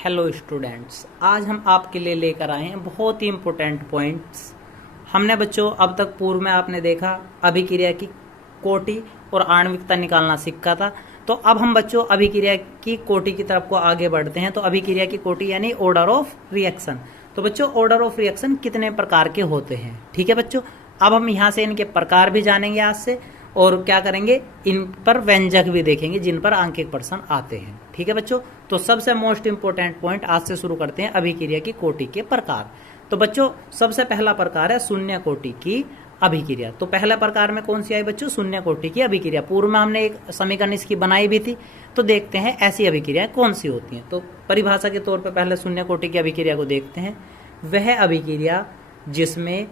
Hello students, आज हम आपके लिए लेकर आए हैं बहुत ही इम्पोर्टेंट पॉइंट्स। हमने बच्चों अब तक पूर्व में आपने देखा अभिक्रिया की कोटि और आणविकता निकालना सीखा था। तो अब हम बच्चों अभिक्रिया की कोटि की तरफ को आगे बढ़ते हैं। तो अभिक्रिया की कोटि यानी ऑर्डर ऑफ रिएक्शन। तो बच्चों ऑर्डर ऑफ रिएक्शन कितने प्रकार के होते हैं, ठीक है बच्चों। अब हम यहाँ से इनके प्रकार भी जानेंगे आज से, और क्या करेंगे, इन पर व्यंजक भी देखेंगे जिन पर अंकित प्रश्न आते हैं, ठीक है बच्चों। तो सबसे मोस्ट इंपोर्टेंट पॉइंट आज से शुरू करते हैं अभिक्रिया की कोटि के प्रकार। तो बच्चों सबसे पहला प्रकार है शून्य कोटि की अभिक्रिया। तो पहला प्रकार में कौन सी आई बच्चों, शून्य कोटि की अभिक्रिया। पूर्व में हमने एक समीकरण इसकी बनाई भी थी। तो देखते हैं ऐसी अभिक्रियाएं कौन सी होती हैं। तो परिभाषा के तौर पर पहले शून्य कोटि की अभिक्रिया को देखते हैं। वह अभिक्रिया जिसमें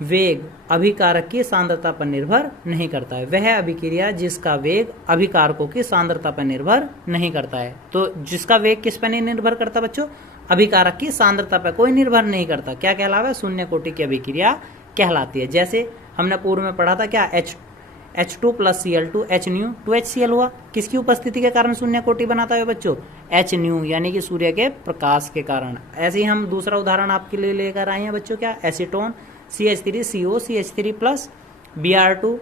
वेग अभिकारक की सांद्रता पर निर्भर नहीं करता है। वह अभिक्रिया जिसका वेग अभिकारकों की सांद्रता पर निर्भर नहीं करता है। तो जिसका वेग किस पर नहीं निर्भर करता बच्चों, अभिकारक की सांद्रता पर कोई निर्भर नहीं करता, क्या कहलावा है, शून्य कोटि की अभिक्रिया कहलाती है। जैसे हमने पूर्व में पढ़ा था क्या, H2 + Cl2 H new 2HCl हुआ, किसकी उपस्थिति के कारण शून्य कोटि बनाता है बच्चों, H न्यू यानी कि सूर्य के प्रकाश के कारण। ऐसे ही हम दूसरा उदाहरण आपके लिए लेकर आए हैं बच्चों, क्या, एसीटोन CH3CO CH3 + Br2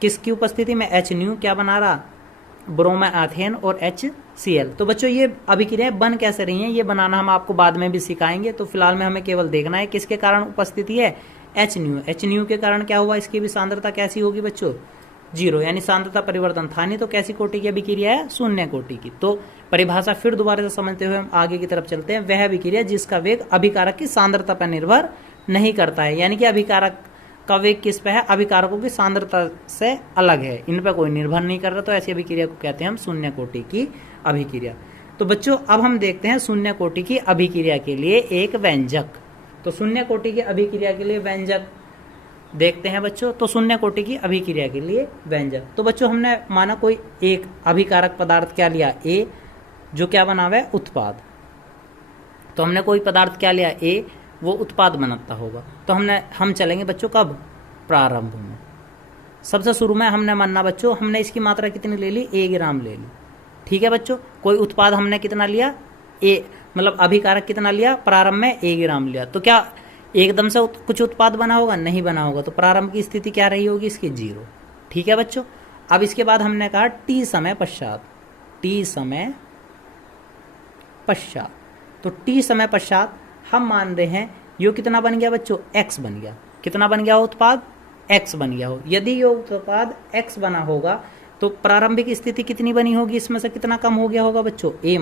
किसकी उपस्थिति में, H न्यू क्या बना रहा, ब्रोमाथेन और HCl। तो बच्चों ये अभिक्रियाएं बन कैसे रही हैं, ये बनाना हम आपको बाद में भी सिखाएंगे। तो फिलहाल में हमें केवल देखना है किसके कारण उपस्थिति है, H न्यू के कारण क्या हुआ, इसकी भी सांद्रता कैसी होगी बच्चों, 0, यानी सांद्रता परिवर्तन था नहीं। तो कैसी कोटि की अभिक्रिया है, शून्य कोटि की। तो परिभाषा फिर दोबारा से समझते हुए हम आगे की तरफ चलते हैं। वह अभिक्रिया जिसका वेग अभिकारक की सांद्रता पर निर्भर नहीं करता है, यानी कि अभिकारक का वेग किस पे है, अभिकारकों की सांद्रता से अलग है, इन पर कोई निर्भर नहीं कर रहा। तो ऐसी अभिक्रिया को कहते हैं हम शून्य कोटि की अभिक्रिया। तो बच्चों अब हम देखते हैं शून्य कोटि की अभिक्रिया के लिए एक व्यंजक। तो शून्य कोटि की अभिक्रिया के लिए व्यंजक देखते हैं बच्चों। तो शून्य कोटि की अभिक्रिया के लिए व्यंजक, तो बच्चों हमने माना कोई एक अभिकारक पदार्थ क्या लिया, A, जो क्या बना हुआ है, उत्पाद। तो हमने कोई पदार्थ क्या लिया, A, वो उत्पाद बनाता होगा। तो हम चलेंगे बच्चों कब, प्रारंभ में। सबसे शुरू में हमने मानना बच्चों, हमने इसकी मात्रा कितनी ले ली, 1 ग्राम ले ली, ठीक है बच्चों। कोई उत्पाद हमने कितना लिया, A, मतलब अभिकारक कितना लिया, प्रारंभ में 1 ग्राम लिया। तो क्या एकदम से कुछ उत्पाद बना होगा, नहीं बना होगा। तो प्रारंभ की स्थिति क्या रही होगी, इसकी 0, ठीक है बच्चों। अब इसके बाद हमने कहा T समय पश्चात, T समय पश्चात। तो T समय पश्चात हम मान रहे हैं यो कितना बन गया बच्चों, X बन गया। कितना बन गया हो उत्पाद, X बन गया हो। यदि यो उत्पाद X बना होगा तो प्रारंभिक स्थिति कितनी बनी होगी, इसमें से कितना कम हो गया होगा बच्चों, A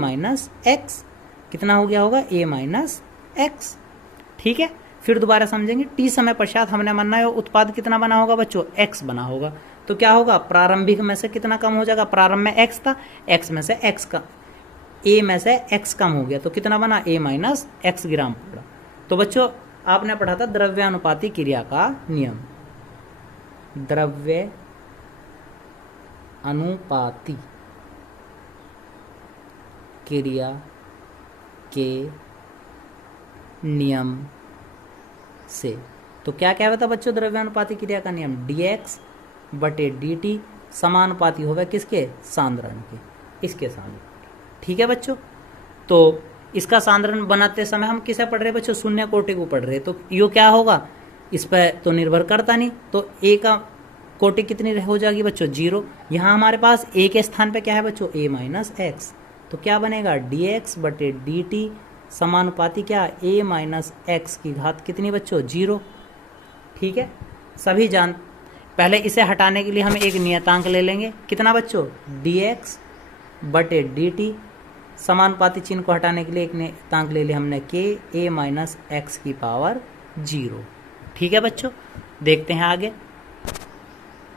- X। कितना हो गया होगा, A - X, ठीक है। फिर दोबारा समझेंगे, T समय पश्चात हमने मानना है उत्पाद कितना बना होगा बच्चों, X बना होगा। तो क्या होगा, प्रारंभिक में से कितना कम हो जाएगा, प्रारंभ में X था, X में से X का A में से X कम हो गया। तो कितना बना, A - X ग्राम पड़ा। तो बच्चों आपने पढ़ा था द्रव्यानुपाती क्रिया का नियम, द्रव्य अनुपाती क्रिया के नियम से। तो क्या क्या था बच्चों, द्रव्यानुपाती क्रिया का नियम, dx/dt समानुपाती होगा किसके, सांद्रण के, इसके सामने, ठीक है बच्चों। तो इसका सांद्रण बनाते समय हम किसे पढ़ रहे हैं बच्चों, शून्य कोटि को पढ़ रहे हैं। तो यो क्या होगा, इस पर तो निर्भर करता नहीं। तो A का कोटि कितनी हो जाएगी बच्चों, 0। यहाँ हमारे पास A के स्थान पे क्या है बच्चों, A - X। तो क्या बनेगा, dx/dt समानुपाती क्या, A - X की घात कितनी बच्चों, 0, ठीक है। सभी पहले इसे हटाने के लिए हम एक नियतांक ले लेंगे, कितना बच्चों, dx/dt समानुपाती चिन्ह को हटाने के लिए एक नियतांक ले लिया हमने, k, A - X की पावर 0, ठीक है बच्चों। देखते हैं आगे।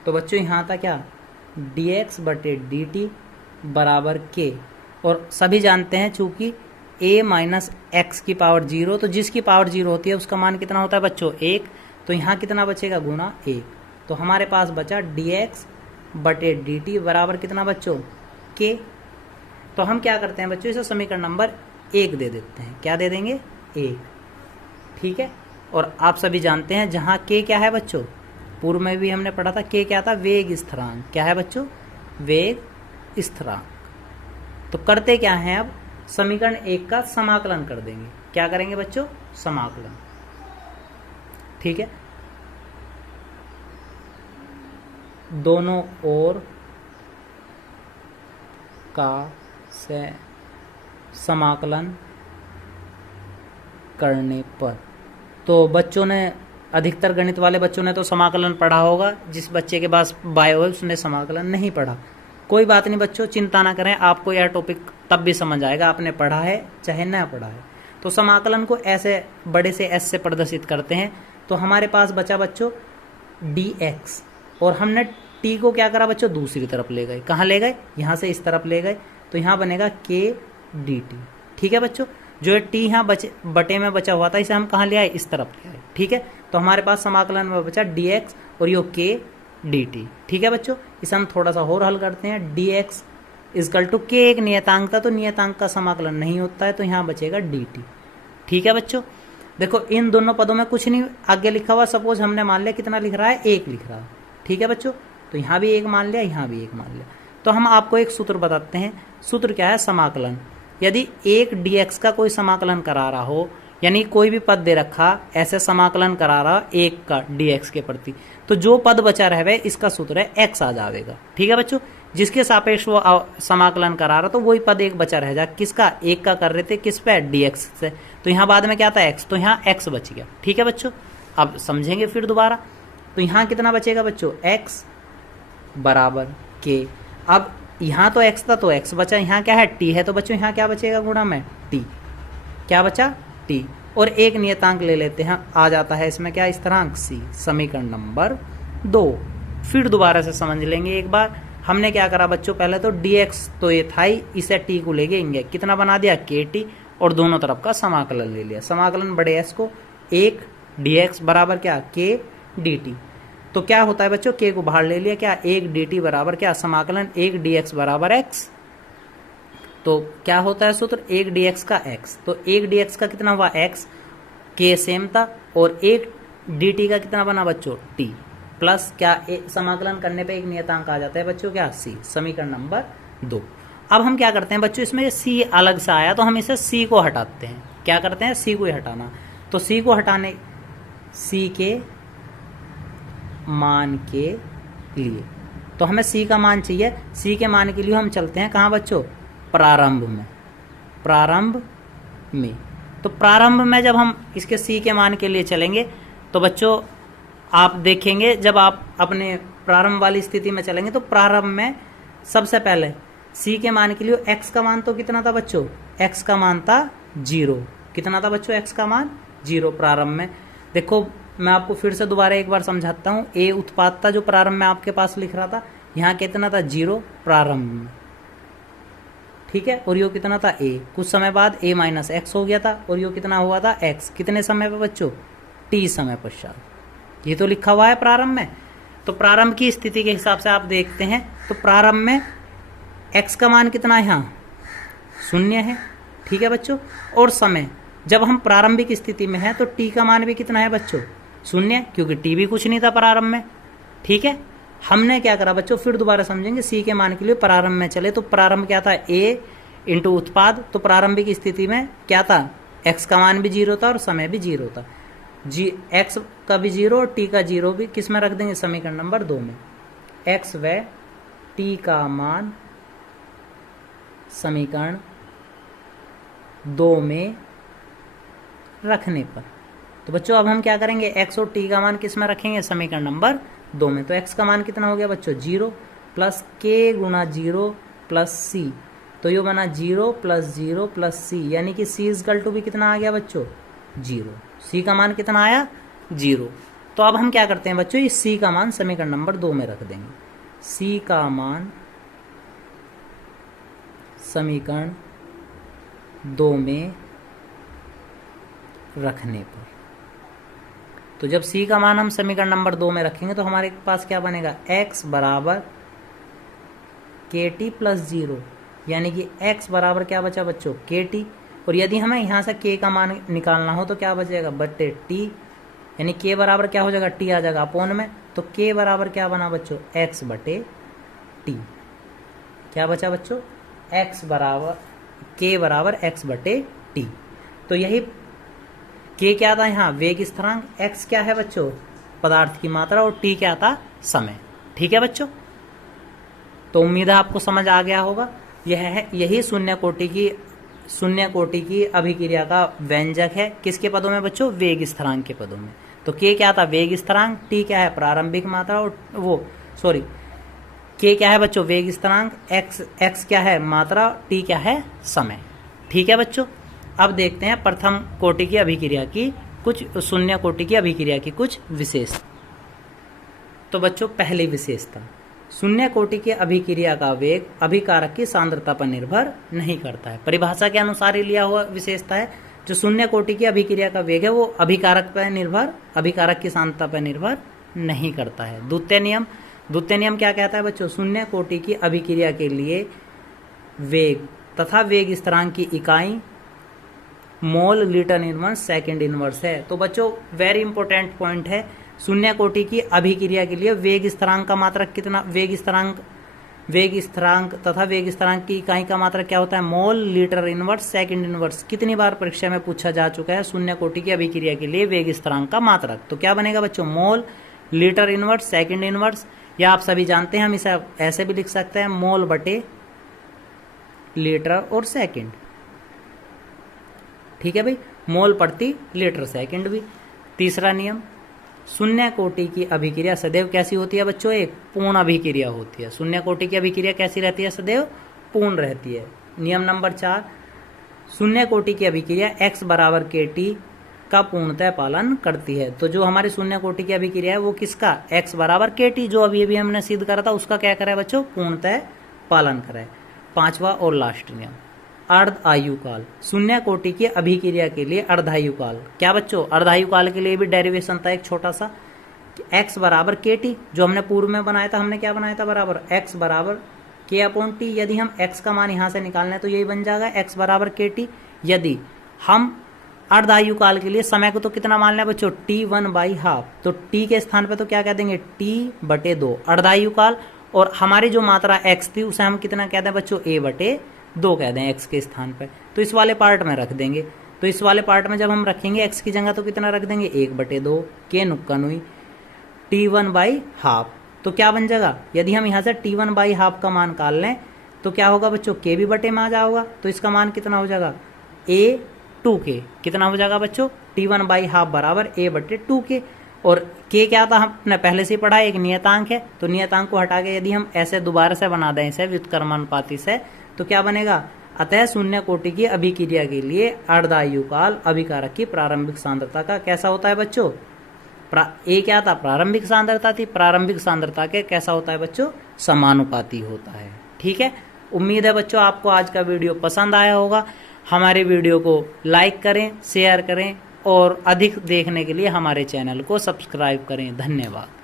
तो बच्चों यहाँ था क्या, dx/dt बराबर k, और सभी जानते हैं चूंकि A - X की पावर 0, तो जिसकी पावर 0 होती है उसका मान कितना होता है बच्चों, 1। तो यहाँ कितना बचेगा, गुना 1। तो हमारे पास बचा dx/dt बराबर कितना बच्चों, k। तो हम क्या करते हैं बच्चों, इसे समीकरण नंबर 1 दे देते हैं। क्या दे देंगे, 1, ठीक है। और आप सभी जानते हैं जहाँ k क्या है बच्चों, पूर्व में भी हमने पढ़ा था, k क्या था, वेग स्थिरांक। क्या है बच्चों, वेग स्थिरांक। तो करते क्या है, अब समीकरण 1 का समाकलन कर देंगे। क्या करेंगे बच्चों, समाकलन। ठीक है, दोनों ओर का से समाकलन करने पर। तो बच्चों ने, अधिकतर गणित वाले बच्चों ने तो समाकलन पढ़ा होगा, जिस बच्चे के पास बायो है उसने समाकलन नहीं पढ़ा। कोई बात नहीं बच्चों, चिंता ना करें, आपको यह टॉपिक तब भी समझ आएगा, आपने पढ़ा है चाहे ना पढ़ा है। तो समाकलन को ऐसे बड़े से एस से प्रदर्शित करते हैं। तो हमारे पास बचा बच्चों dx, और हमने t को क्या करा बच्चों, दूसरी तरफ ले गए। कहाँ ले गए, यहाँ से इस तरफ ले गए, तो यहाँ बनेगा k dt। ठीक है बच्चों, जो है t यहाँ बटे में बचा हुआ था, इसे हम कहाँ ले आए, इस तरफ ले आए। ठीक है, तो हमारे पास समाकलन में बचा dx और यो k dt। ठीक है बच्चों, इसे हम थोड़ा सा और हल करते हैं। dx इजकल टू k एक नियतांक था, तो नियतांक का समाकलन नहीं होता है, तो यहाँ बचेगा dt। ठीक है बच्चों, देखो इन दोनों पदों में कुछ नहीं आगे लिखा हुआ। सपोज हमने मान लिया कितना लिख रहा है, 1 लिख रहा है। ठीक है बच्चों, तो यहाँ भी 1 मान लिया, यहाँ भी 1 मान लिया। तो हम आपको एक सूत्र बताते हैं। सूत्र क्या है, समाकलन। यदि 1 dx का कोई समाकलन करा रहा हो, यानी कोई भी पद दे रखा, ऐसे समाकलन करा रहा 1 का dx के प्रति, तो जो पद बचा रहे इसका सूत्र है x आ जाएगा। ठीक है बच्चों, जिसके सापेक्ष वो समाकलन करा रहा तो वही पद एक बचा रह जा, किसका, 1 का कर रहे थे, किस पे, dx से। तो यहाँ बाद में क्या था, x, तो यहाँ x बच गया। ठीक है बच्चों, अब समझेंगे फिर दोबारा। तो यहाँ कितना बचेगा बच्चों, x बराबर k। अब यहाँ तो x था तो x बचा, यहाँ क्या है, t है, तो बच्चों यहाँ क्या बचेगा, गुणा में t। क्या बचा, t। और एक नियतांक ले लेते हैं, आ जाता है इसमें क्या, स्थिरांक c। समीकरण नंबर 2 फिर दोबारा से समझ लेंगे एक बार। हमने क्या करा बच्चों, पहले तो dx तो ये था ही, इसे t को ले गए, कितना बना दिया, kt, और दोनों तरफ का समाकलन ले लिया। समाकलन बड़े s को, 1 dx बराबर क्या, k dt। तो क्या होता है बच्चों, k को बाहर ले लिया, क्या, 1 dt बराबर क्या, समाकलन 1 dx बराबर x। तो क्या होता है सूत्र, 1 dx का x। तो 1 dx का कितना हुआ, x, k सेम था, और 1 dt का कितना बना बच्चों, t, प्लस क्या, समाकलन करने पे एक नियतांक आ जाता है बच्चों, क्या, c। समीकरण नंबर 2। अब हम क्या करते हैं बच्चों, इसमें c अलग से आया तो हम इसे c को हटाते हैं। क्या करते हैं, c को ही हटाना। तो c को हटाने, c के मान के लिए, तो हमें c का मान चाहिए। c के मान के लिए हम चलते हैं कहाँ बच्चों, प्रारंभ में। प्रारंभ में, तो प्रारंभ में जब हम इसके c के मान के लिए चलेंगे तो बच्चों आप देखेंगे, जब आप अपने प्रारंभ वाली स्थिति में चलेंगे तो प्रारंभ में सबसे पहले c के मान के लिए x का मान तो कितना था बच्चों, x का मान था 0। कितना था बच्चों, x का मान 0 प्रारंभ में। देखो मैं आपको फिर से दोबारा एक बार समझाता हूँ। a उत्पाद था जो प्रारंभ में आपके पास लिख रहा था, यहाँ कितना था, 0 प्रारंभ में। ठीक है, और यो कितना था, a। कुछ समय बाद a माइनस x हो गया था, और यो कितना हुआ था, x। कितने समय पे बच्चों, t समय पश्चात। ये तो लिखा हुआ है प्रारंभ में। तो प्रारंभ की स्थिति के हिसाब से आप देखते हैं, तो प्रारंभ में x का मान कितना है, यहाँ 0 है। ठीक है बच्चों, और समय जब हम प्रारंभिक स्थिति में है तो t का मान भी कितना है बच्चों, 0, क्योंकि t भी कुछ नहीं था प्रारंभ में। ठीक है, हमने क्या करा बच्चों, फिर दोबारा समझेंगे। c के मान के लिए प्रारंभ में चले, तो प्रारंभ क्या था, a इंटू उत्पाद। तो प्रारंभिक स्थिति में क्या था, x का मान भी 0 था और समय भी 0 था। x का भी 0 और t का 0 भी किस में रख देंगे, समीकरण नंबर 2 में। x व t का मान समीकरण 2 में रखने पर। तो बच्चों अब हम क्या करेंगे, x और t का मान किस में रखेंगे, समीकरण नंबर 2 में। तो x का मान कितना हो गया बच्चों, 0 प्लस k गुणा 0 प्लस c। तो ये बना 0 प्लस 0 प्लस c, यानी कि c इजकल टू भी कितना आ गया बच्चों, 0। c का मान कितना आया, 0। तो अब हम क्या करते हैं बच्चों, इस c का मान समीकरण नंबर 2 में रख देंगे। c का मान समीकरण 2 में रखने पर, तो जब c का मान हम समीकरण नंबर 2 में रखेंगे तो हमारे पास क्या बनेगा, x बराबर kt प्लस 0, यानी कि x बराबर क्या बचा बच्चों, kt। और यदि हमें यहाँ से k का मान निकालना हो तो क्या बचेगा, बटे t, यानी k बराबर क्या हो जाएगा, t आ जाएगा अपोन में। तो k बराबर क्या बना बच्चों, x बटे t। क्या बचा बच्चों, k बराबर x बटे t। तो यही k क्या था यहाँ वेग स्थिरांक, x क्या है बच्चों पदार्थ की मात्रा और t क्या था समय। ठीक है बच्चों, तो उम्मीद है आपको समझ आ गया होगा। यही शून्य कोटि की अभिक्रिया का व्यंजक है, किसके पदों में बच्चों वेग स्थिरांक के पदों में। तो k क्या था वेग स्थिरांक, t क्या है प्रारंभिक मात्रा और k क्या है बच्चों वेग स्थिरांक, x क्या है मात्रा, t क्या है समय। ठीक है बच्चों, अब देखते हैं प्रथम कोटि की अभिक्रिया की कुछ, शून्य कोटि की अभिक्रिया की कुछ विशेषता। तो बच्चों पहली विशेषता, शून्य कोटि की अभिक्रिया का वेग अभिकारक की सांद्रता पर निर्भर नहीं करता है। परिभाषा के अनुसार ही लिया हुआ विशेषता है। जो शून्य कोटि की अभिक्रिया का वेग है वो अभिकारक की सांद्रता पर निर्भर नहीं करता है। द्वितीय नियम क्या कहता है बच्चों, शून्य कोटि की अभिक्रिया के लिए वेग तथा वेग स्थिरांक की इकाई mole litre inverse second inverse है। तो बच्चों वेरी इंपॉर्टेंट पॉइंट है, शून्य कोटि की अभिक्रिया के लिए वेग स्थिरांक का मात्रक कितना, वेग स्थिरांक तथा वेग स्थिरांक की इकाई का मात्रक क्या होता है mole litre inverse second inverse. कितनी बार परीक्षा में पूछा जा चुका है शून्य कोटि की अभिक्रिया के लिए वेग स्थिरांक का मात्रक। तो क्या बनेगा बच्चों mole litre inverse second inverse, या आप सभी जानते हैं हम इसे ऐसे भी लिख सकते हैं मोल बटे लीटर और सेकंड। ठीक है भाई, मोल प्रति लीटर सेकंड भी। तीसरा नियम, शून्य कोटि की अभिक्रिया सदैव कैसी होती है बच्चों, एक पूर्ण अभिक्रिया होती है। शून्य कोटि की अभिक्रिया कैसी रहती है, सदैव पूर्ण रहती है। नियम नंबर 4, शून्य कोटि की अभिक्रिया x बराबर kT का पूर्णतः पालन करती है। तो जो हमारी शून्य कोटि की अभिक्रिया है वो किसका, x बराबर kT जो अभी हमने सिद्ध करा था उसका क्या करा है बच्चों पूर्णतः पालन करा है। पांचवा और लास्ट नियम, अर्ध आयुकाल। शून्य कोटि की अभिक्रिया के लिए अर्धायुकाल, क्या बच्चों अर्धायुकाल के लिए भी डेरिवेशन था एक छोटा सा, x बराबर kT जो हमने पूर्व में बनाया था, हमने क्या बनाया था बराबर x बराबर k/t। यदि हम x का मान यहाँ से निकालना है तो यही बन जाएगा x बराबर kT। यदि हम अर्धायुकाल के लिए समय को तो कितना मान लिया बच्चों t1/2, तो t के स्थान पे तो क्या कह देंगे t/2 अर्धायुकाल, और हमारी जो मात्रा x थी उसे हम कितना कह दें बच्चों a/2 कह दें x के स्थान पे। तो इस वाले पार्ट में रख देंगे। तो इस वाले पार्ट में जब हम रखेंगे x की जगह तो कितना रख देंगे 1/2 के नुक्का नुई t1/2। तो क्या बन जाएगा, यदि हम यहाँ से t1/2 का मान निकाल लें तो क्या होगा बच्चों k भी बटे में आ जाएगा। तो इसका मान कितना हो जाएगा a/2k, कितना हो जाएगा बच्चों t1/2 बराबर a/2k। और k क्या था हमने पहले से ही पढ़ा, एक नियतांक है। तो नियतांक को हटा के यदि हम ऐसे दोबारा से बना दें इसे व्युत्क्रमानुपाती से तो क्या बनेगा, अतः शून्य कोटि की अभिक्रिया के लिए अर्धायुकाल अभिकारक की प्रारंभिक सांद्रता का कैसा होता है बच्चों, ए क्या था प्रारंभिक सांद्रता थी, प्रारंभिक सांद्रता के कैसा होता है बच्चों समानुपाती होता है। ठीक है, उम्मीद है बच्चों आपको आज का वीडियो पसंद आया होगा। हमारे वीडियो को लाइक करें, शेयर करें और अधिक देखने के लिए हमारे चैनल को सब्सक्राइब करें। धन्यवाद।